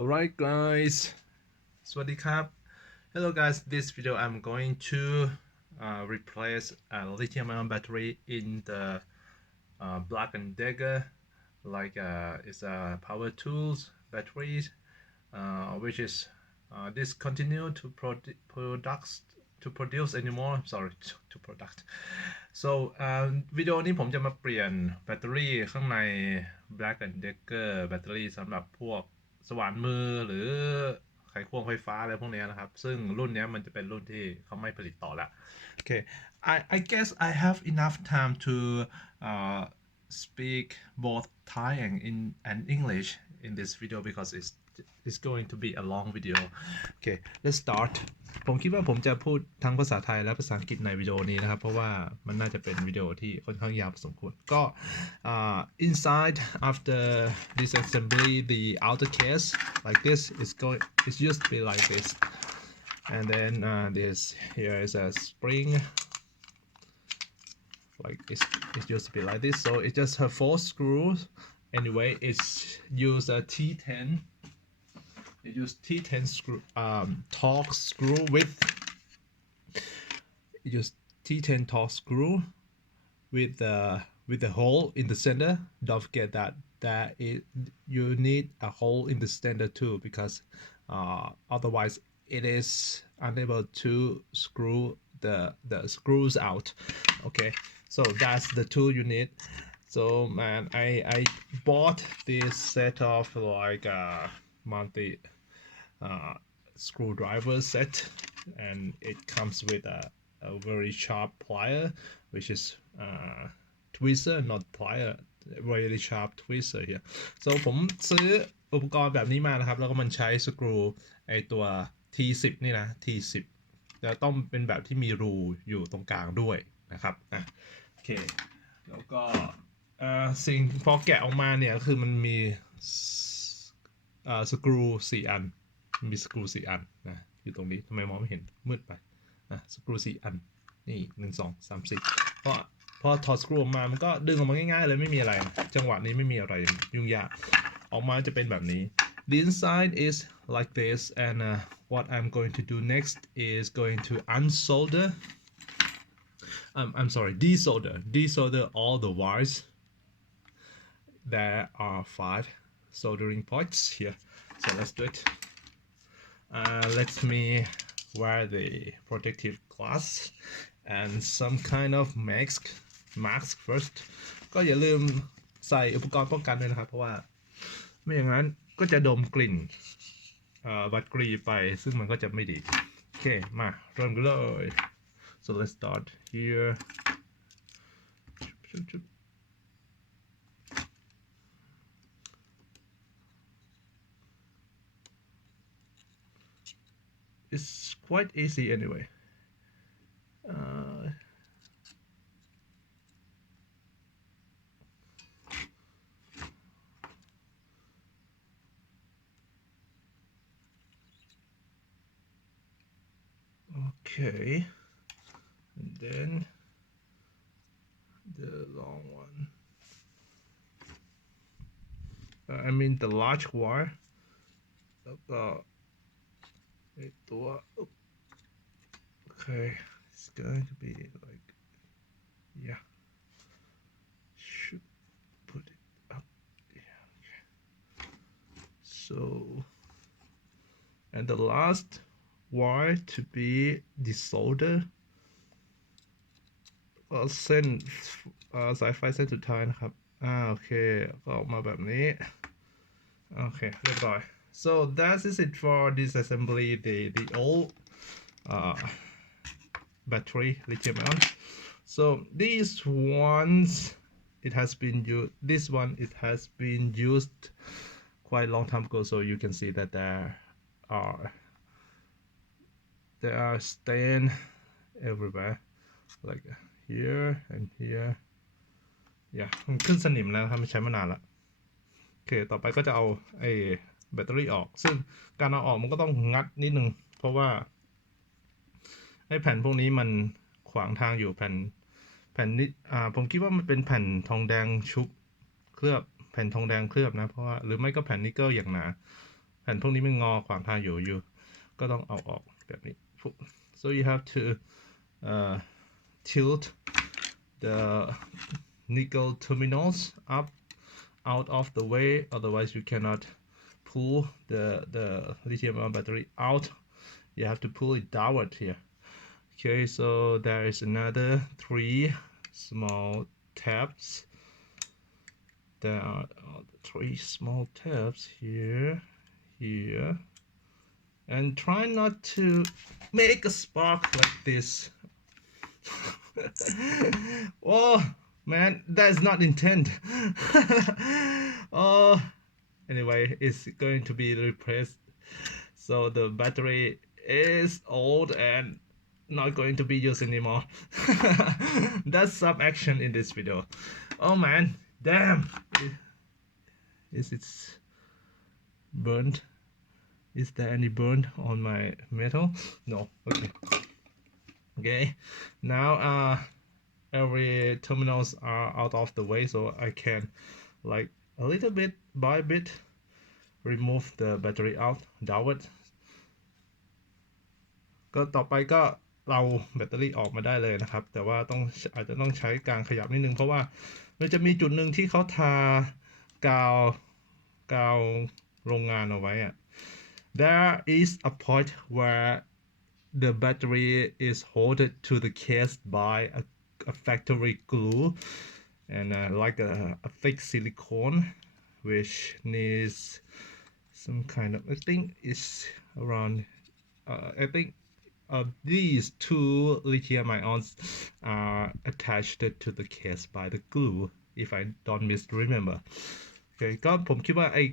Alright guys สวัสดีครับ Hello guys, this video I'm going to replace a lithium-ion battery in the Black&Decker it's a power tools batteries which is discontinued to produce anymore. Sorry, to product. So วิดีโอนี้ผมจะมาเปลี่ยนแบตเตอรี่ข้างใน Black&Decker แบตเตอรี่สำหรับพวกสว่านมือหรือไขควงไฟฟ้าอะไรพวกนี้นะครับซึ่งรุ่นนี้มันจะเป็นรุ่นที่เขาไม่ผลิตต่อละOkay, I guess I have enough time to speak both Thai and English in this video because it's going to be a long video. Okay, let's start. ผมคิดว่าผมจะพูดทั้งภาษาไทยและภาษาอังกฤษในวิดีโอนี้นะครับเพราะว่ามันน่าจะเป็นวิดีโอที่ค่อนข้างยาวพอสมควรก็ inside after this assembly the outer case like this it's used to be like this and then this here is a spring like it's used to be like this so it just have 4 screws anyway it's use a T10 it use T10 screw torque screw with it use T10 torque screw with the hole in the center. Don't forget that you need a hole in the center too because otherwise it is unable to screw the screws out. Okay, so that's the tool you need. So man, I bought this set of like multi screwdriver set and it comes with a very sharp plier which is tweezer not plier very sharp tweezer here so ผมซื้ออุปกรณ์แบบนี้มานะครับแล้วก็มันใช้สกรูไอตัว T10 นี่นะ T10 แล้วต้องเป็นแบบที่มีรูอยู่ตรงกลางด้วยนะครับโอเคแล้วก็สิ่งพอแกะออกมาเนี่ยคือมันมีสกรู4 อันมีสกรู4 อันนะอยู่ตรงนี้ทำไมมองไม่เห็นมืดไปสกรู4 อันนี่1 2 3 4พอถอดสกรูออกมามันก็ดึงออกมาง่ายๆเลยไม่มีอะไรจังหวะนี้ไม่มีอะไรยุ่งยากออกมาจะเป็นแบบนี้ The inside is like this and what I'm going to do next is going to unsolder I'm sorry desolder all the wires there are 5 soldering points here so let's do it let me wear the protective glass and some kind of mask first ก็อย่าลืมใส่อุปกรณ์ป้องกันด้วยนะครับเพราะว่าไม่อย่างนั้นก็จะดมกลิ่นบัตรกรีไปซึ่งมันก็จะไม่ดีโอเคมาเริ่มกันเลย so let's start here it's quite easy anyway okay and then the long one I mean the large wire แล้วก็ไอตัว okay it's going to be like yeah should put it up yeah okay so and the last wire to be desolder เส้นสายไฟเส้นสุดท้ายนะครับโอเคก็ออกมาแบบนี้โอเคเรียบร้อย so that is it for this assembly the old battery lithium ion so these ones it has been used quite a long time ago so you can see that there are stains everywhere like here and here yeah มันขึ้นสนิมแล้วครับไม่ใช้มานานละโอเคต่อไปก็จะเอาไอ้แบตเตอรี่ออกซึ่งการเอาออกมันก็ต้องงัดนิดนึงเพราะว่าไอ้แผ่นพวกนี้มันขวางทางอยู่แผ่นนี้ผมคิดว่ามันเป็นแผ่นทองแดงชุบเคลือบแผ่นทองแดงเคลือบนะเพราะว่าหรือไม่ก็แผ่นนิกเกิลอย่างหนา ผ่นพวกนี้มันงอขวางทางอยู่ก็ต้องเอาออกแบบนี้ so you have to tilt the nickel terminals up out of the way, otherwise you cannot pull the lithium-ion battery out. You have to pull it downward here. Okay, so there is another 3 small tabs. There are 3 small tabs here, and try not to make a spark like this. Oh man, that's not intent. Oh, anyway, it's going to be replaced, so the battery is old and not going to be used anymore. That's some action in this video. Oh man, damn. Is it burnt? Is there any burn on my metal? No. Okay, now every terminals are out of the way, so I can like a little bit by bit remove the battery out downward. ก็ต่อไปก็เราแบตเตอรี่ออกมาได้เลยนะครับแต่ว่าอาจจะต้องใช้การขยับนิดนึงเพราะว่ามันจะมีจุดหนึ่งที่เขาทากาวโรงงานเอาไว้อะ There is a point where the battery is held to the case by a factory glue and like a thick silicone which needs some kind of, I think it's around I think these 2 lithium ions are attached to the case by the glue if I don't misremember. Okay, ก็ผมคิดว่าไอ้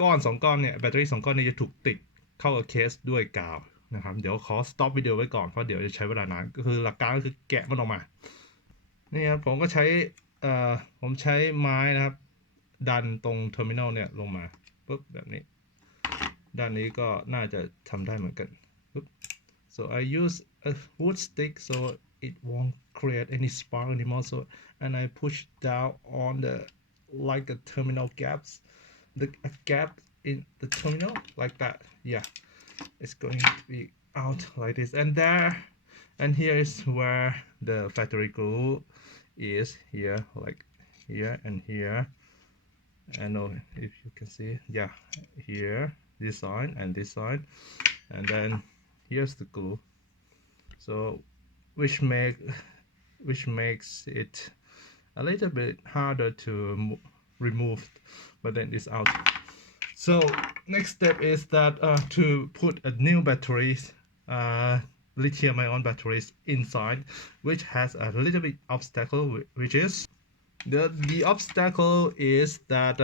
ก้อน2ก้อนเนี่ยแบตเตอรี่2ก้อนนี้จะถูกติดเข้ากับเคสด้วยกาวนะครับเดี๋ยวขอ stop วิดีโอไว้ก่อนเพราะเดี๋ยวจะใช้เวลานานก็คือหลักการก็คือแกะมันออกมานี่ครับผมก็ใช้ผมใช้ไม้นะครับดันตรงเทอร์มินอลเนี่ยลงมาปุ๊บแบบนี้ด้านนี้ก็น่าจะทำได้เหมือนกันปุ๊บ so I use a wood stick so it won't create any spark anymore, so and I push down on the like the terminal gaps, the gap in the terminal like that. Yeah, it's going to be out like this, and here is where the factory glue is, here, like here and here. I know if you can see, yeah, here, this side and this side, and then here's the glue, so which makes it a little bit harder to remove, but then it's out. So next step is that to put a new batteries, lithium-ion batteries inside, which has a little bit obstacle, which is the obstacle is that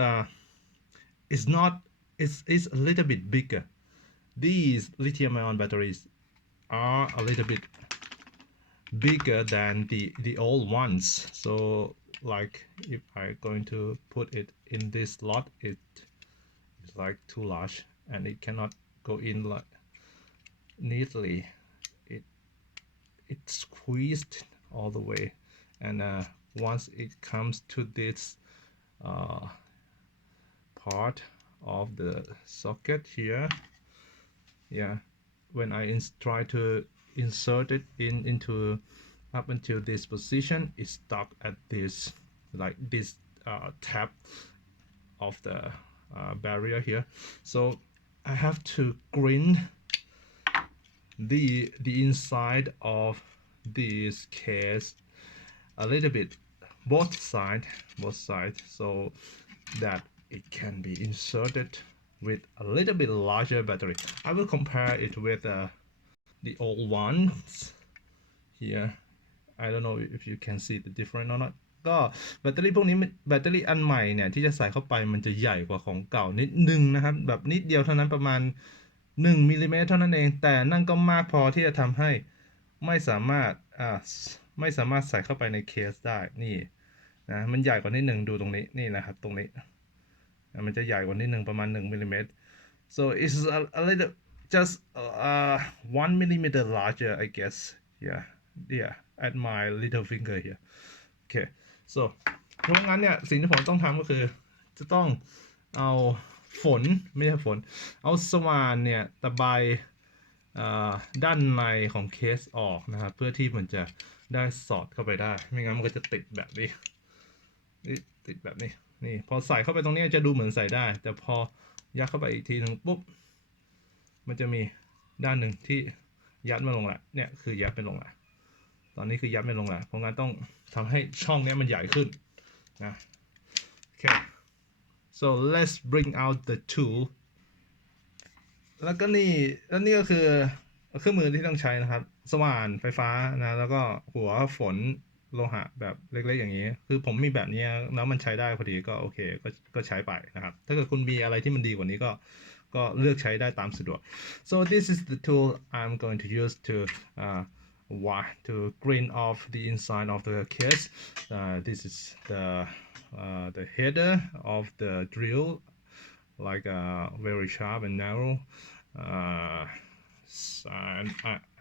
it's a little bit bigger. These lithium-ion batteries are a little bit bigger than the old ones, so like if I'm going to put it in this slot, it's like too large and it cannot go in like neatly. It's squeezed all the way, and once it comes to this part of the socket here, yeah, when I try to insert it into up until this position, it's stuck at this like this tab of the barrier here, so I have to grind the inside of this case a little bit, both sides, so that it can be inserted with a little bit larger battery. I will compare it with the old ones here. I don't know if you can see the difference or not. ก็แบตเตอรี่พวกนี้แบตเตอรี่อันใหม่เนี่ยที่จะใส่เข้าไปมันจะใหญ่กว่าของเก่านิดนึงนะครับแบบนิดเดียวเท่านั้นประมาณ1มิลลิเมตรเท่านั้นเองแต่นั่นก็มากพอที่จะทำให้ไม่สามารถใส่เข้าไปในเคสได้นี่นะมันใหญ่กว่านิดนึงดูตรงนี้นี่นะครับตรงนี้มันจะใหญ่กว่านิดนึงประมาณ1มิลลิเมตร so it's a little just 1 millimeter larger, I guess. Yeah, at my little finger here. Okay, so เพราะงั้นเนี่ยสิ่งที่ผมต้องทำก็คือจะต้องเอา ฝนไม่ใช่ฝนเอาสว่านเนี่ยตะไบด้านในของเคสออกนะครับเพื่อที่มันจะได้สอดเข้าไปได้ไม่งั้นมันก็จะติดแบบนี้ติดแบบนี้นี่พอใส่เข้าไปตรงนี้จะดูเหมือนใส่ได้แต่พอยัดเข้าไปอีกทีหนึ่งปุ๊บมันจะมีด้านหนึ่งที่ยัดไม่ลงละเนี่ยคือยัดไม่ลงละตอนนี้คือยัดไม่ลงละเพราะงั้นต้องทำให้ช่องนี้มันใหญ่ขึ้นนะโอเค so let's bring out the tool แล้วก็นี่ก็คือเครื่องมือที่ต้องใช้นะครับสว่านไฟฟ้านะแล้วก็หัวฝนโลหะแบบเล็กๆอย่างนี้คือผมมีแบบนี้แล้วมันใช้ได้พอดีก็โอเคก็ใช้ไปนะครับถ้าเกิดคุณมีอะไรที่มันดีกว่านี้ก็เลือกใช้ได้ตามสะดวก so this is the tool I'm going to use to grind off the inside of the case this is the header of the drill like very sharp and narrow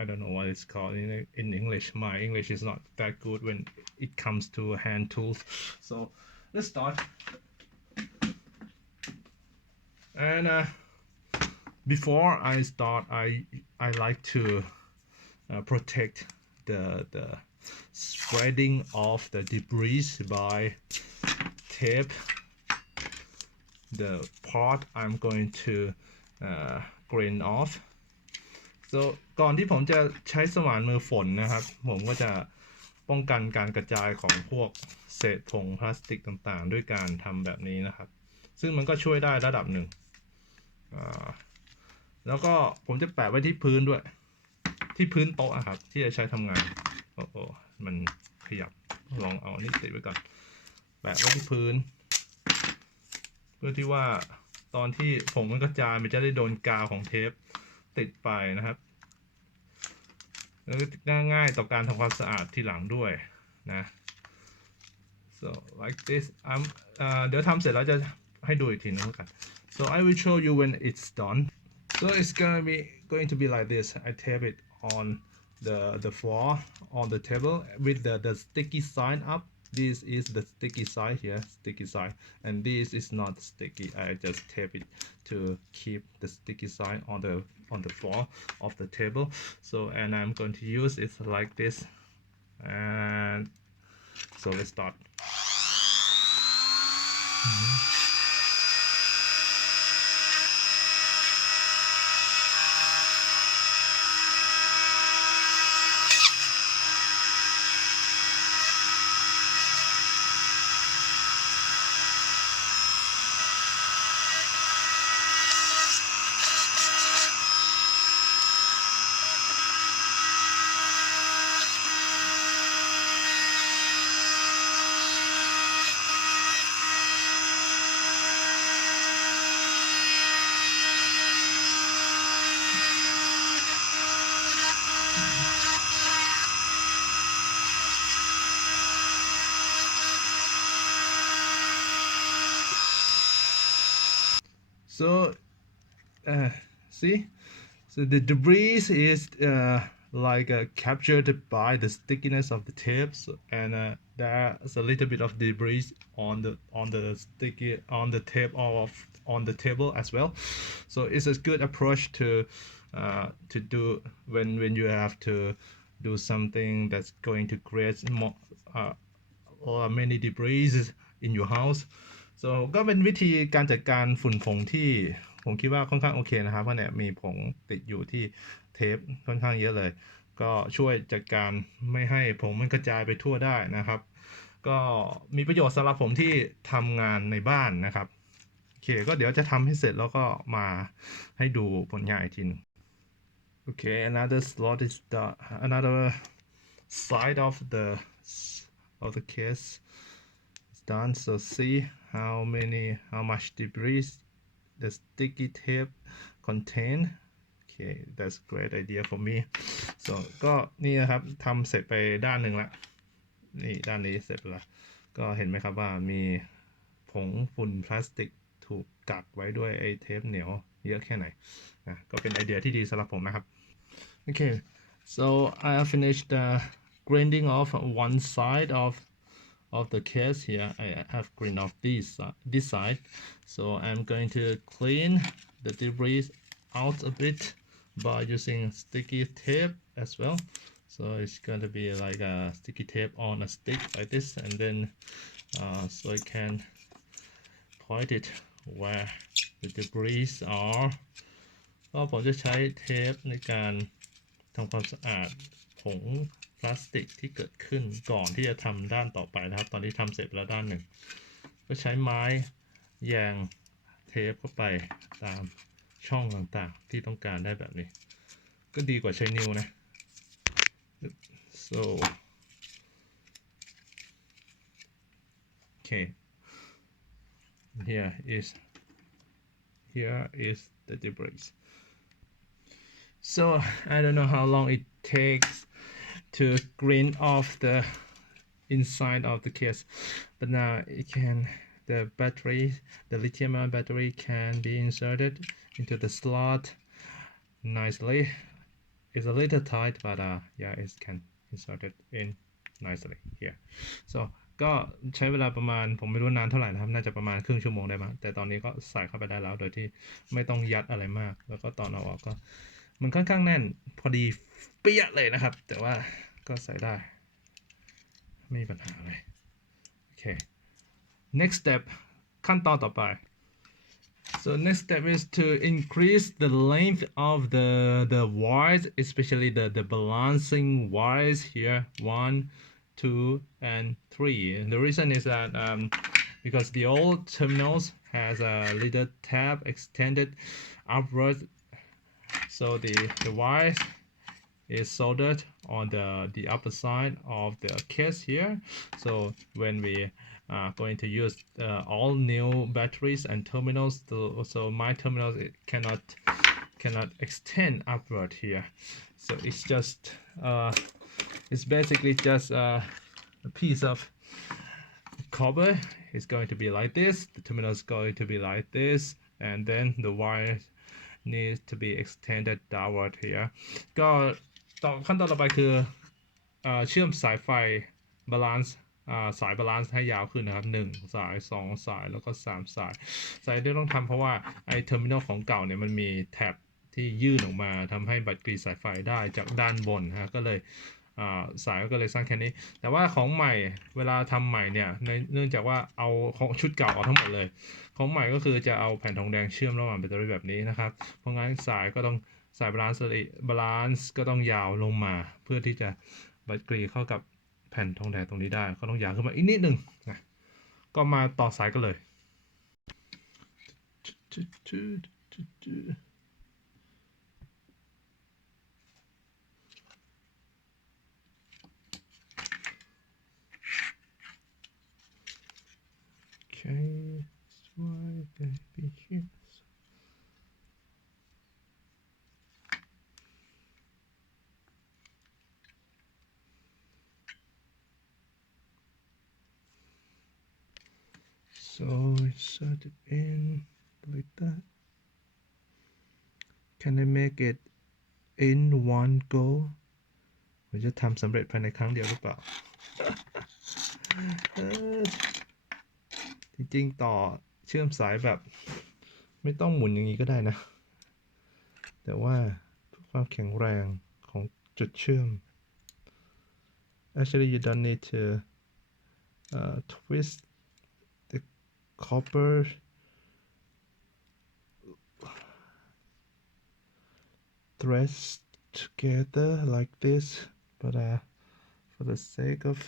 I don't know what it's called in English. My English is not that good when it comes to hand tools. So let's start. And before I start, I like to protect the spreading of the debris by tape the part I'm going to grind off. so ก่อนที่ผมจะใช้สว่านมือฝนนะครับผมก็จะป้องกันการกระจายของพวกเศษผงพลาสติกต่างๆด้วยการทำแบบนี้นะครับซึ่งมันก็ช่วยได้ระดับหนึ่งแล้วก็ผมจะแปะไว้ที่พื้นด้วยที่พื้นโต๊ะครับที่จะใช้ทำงานโอ้โหมันขยับลองเอาอันนี้ติดไว้ก่อนแปะไว้ที่พื้นเพื่อที่ว่าตอนที่ผงมันกระจายมันจะได้โดนกาวของเทปติดไปนะครับแล้วง่ายๆต่อการทำความสะอาดทีหลังด้วยนะ so like this เดี๋ยวทำเสร็จแล้วจะให้ดูอีกทีนึงแล้วกัน so I will show you when it's done so it's going to be like this I tape it on the floor on the table with the sticky side up this is the sticky side here sticky side and this is not sticky I just tape it to keep the sticky side on the floor of the table so and I'm going to use it like this and so let's start so see so the debris is like captured by the stickiness of the tape and there's a little bit of debris on the tape on the table as well so it's a good approach to do when you have to do something that's going to create more or many debris in your house so ก็เป็นวิธีการจัดการฝุ่นผงที่ผมคิดว่าค่อนข้างโอเคนะครับเพราะเนี่ยมีผงติดอยู่ที่เทปค่อนข้างเยอะเลยก็ช่วยจัดการไม่ให้ผงมันกระจายไปทั่วได้นะครับก็มีประโยชน์สำหรับผมที่ทำงานในบ้านนะครับโอเคก็เดี๋ยวจะทำให้เสร็จแล้วก็มาให้ดูผลงานอีกทีนึง okay another slot is another side of the case is done so see how much debris the sticky tape contain okay that's a great idea for me so ก็นี่นะครับทำเสร็จไปด้านหนึ่งละนี่ด้านนี้เสร็จแล้วก็เห็นไหมครับว่ามีผงฝุ่นพลาสติกถูกกักไว้ด้วยไอ้เทปเหนียวเยอะแค่ไหนนะก็เป็นไอเดียที่ดีสำหรับผมนะครับ okay so I have finished grinding off one side of of the case here. I have cleaned off this side, so I'm going to clean the debris out a bit by using sticky tape as well. So it's going to be like a sticky tape on a stick like this, and then so I can point it where the debris are. ก็ผมจะใช้เทปในการทำความสะอาดผงพลาสติกที่เกิดขึ้นก่อนที่จะทำด้านต่อไปนะครับตอนนี้ทำเสร็จแล้วด้านหนึ่งก็ใช้ไม้แยงเทปเข้าไปตามช่องต่างๆที่ต้องการได้แบบนี้ก็ดีกว่าใช้นิ้วนะ so okay here is the debris. So I don't know how long it takes to clean off the inside of the case, but now the battery, the lithium-ion battery can be inserted into the slot nicely. It's a little tight, but yeah, it can insert it in nicely here. So ก็ใช้เวลาประมาณผมไม่รู้นานเท่าไหร่นะครับน่าจะประมาณครึ่งชั่วโมงได้มั้งแต่ตอนนี้ก็ใส่เข้าไปได้แล้วโดยที่ไม่ต้องยัดอะไรมากแล้วก็ตอนเอาออกก็มันค่อนข้างแน่นพอดีเปี้ยเลยนะครับแต่ว่าก็ใส่ได้ไม่มีปัญหาเลยโอเค next step ขั้นตอนต่อไป so next step is to increase the length of the wires, especially the balancing wires here 1 2 and 3. And the reason is that because the old terminals has a little tab extended upwards, so the wires is soldered on the upper side of the case here. So when we are going to use all new batteries and terminals, so my terminals it cannot extend upward here. So it's just it's basically just a piece of copper. It's going to be like this. The terminal is going to be like this, and then the wire needs to be extended downward here. ก็ขั้นตอนต่อไปคือเชื่อมสายไฟบาลานซ์สายบาลานซ์ให้ยาวขึ้นนะครับ1สาย2สายแล้วก็3สายที่ต้องทำเพราะว่าไอ้เทอร์มินอลของเก่าเนี่ยมันมีแท็บที่ยื่นออกมาทำให้บัตรกรีดสายไฟได้จากด้านบนฮะก็เลยสายก็เลยสร้างแค่นี้แต่ว่าของใหม่เวลาทำใหม่เนี่ยเนื่องจากว่าเอาของชุดเก่าออกทั้งหมดเลยของใหม่ก็คือจะเอาแผ่นทองแดงเชื่อมระหว่างแบตเตอรี่แบบนี้นะครับเพราะงั้นสายก็ต้องสายบาลานซ์ก็ต้องยาวลงมาเพื่อที่จะบัตรกรีดเข้ากับแผ่นทองแดงตรงนี้ได้ก็ต้องยาวขึ้นมาอีกนิดนึงนะก็มาต่อสายกันเลย Okay, that's why they be here. So insert it in like that. Can I make it in one go? ผมจะทำสำเร็จภายในครั้งเดียวหรือเปล่า จริงๆต่อเชื่อมสายแบบไม่ต้องหมุนอย่างนี้ก็ได้นะแต่ว่าเพื่อความแข็งแรงของจุดเชื่อม Actually you don't need to twist the copper threads together like this, but for the sake of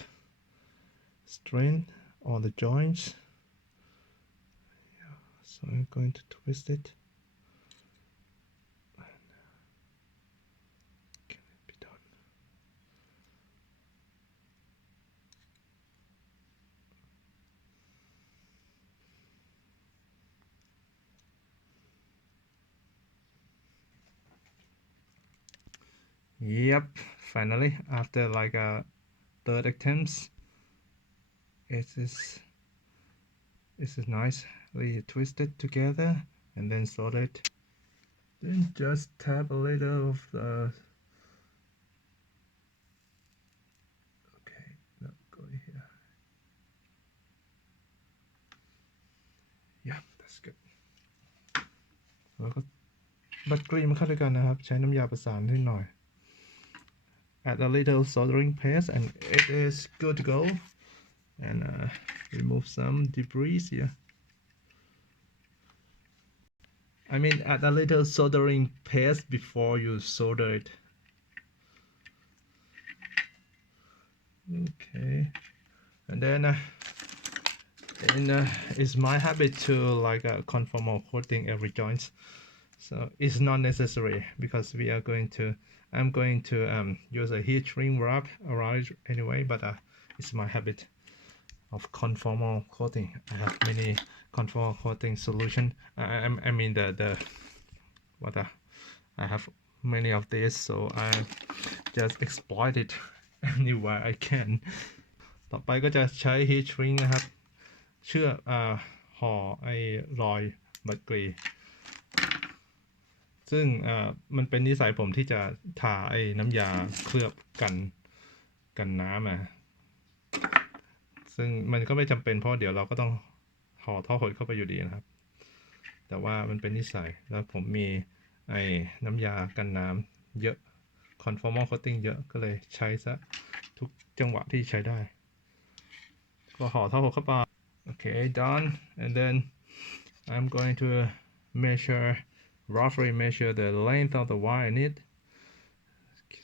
strength on the joints, so I'm going to twist it. Can it be done? Yep, finally after like a third attempts it is nicely twisted together and then solder it, then just tap a little of the okay, no, go here, ก็ เ That's good แล้วก็แบตเตอรี่มาเข้าด้วยกันนะครับใช้น้ำยาประสานนิดหน่อย add a little soldering paste and it is good to go and remove some debris here I mean add a little soldering paste before you solder it okay and then it's my habit to like conformal coating every joint so it's not necessary because I'm going to use a heat shrink wrap around it anyway but it's my habit of conformal coating I have many conformal coating solution I mean the what I have many of these so I just exploit it anywhere I can ต่อไปก็จะใช้ heat shrink นะครับเชื่อห่อไอ้รอยบัตรกรีซึ่งมันเป็นนิสัยผมที่จะทาไอ้น้ำยาเคลือบกันน้ำซึ่งมันก็ไม่จำเป็นเพราะเดี๋ยวเราก็ต้องห่อท่อหดเข้าไปอยู่ดีนะครับแต่ว่ามันเป็นนิสัยแล้วผมมีไอ้น้ำยากันน้ำเยอะ conformal coating เยอะก็เลยใช้ซะทุกจังหวะที่ใช้ได้ก็ห่อท่อหดเข้าไปokay done and then I'm going to roughly measure the length of the wire in it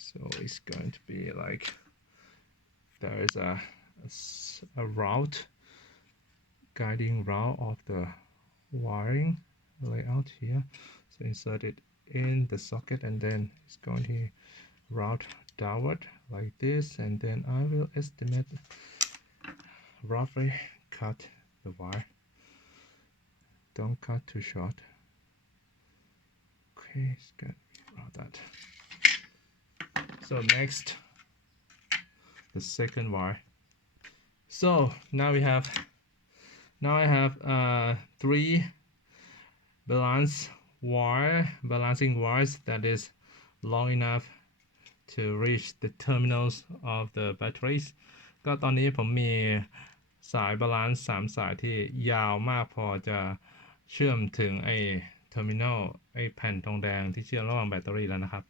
so it's going to be like there is a route guiding route of the wiring layout here so insert it in the socket and then it's going to route downward like this and then I will estimate roughly cut the wire don't cut too short okay it's good about that so next the second wire so now I have 3 balancing wires that is long enough to reach the terminals of the batteries ก็ตอนนี้ผมมีสายบาลานซ์3สายที่ยาวมากพอจะเชื่อมถึงไอ้ terminal ไอ้แผ่นทองแดงที่เชื่อมระหว่างแบตเตอรี่แล้วนะครับ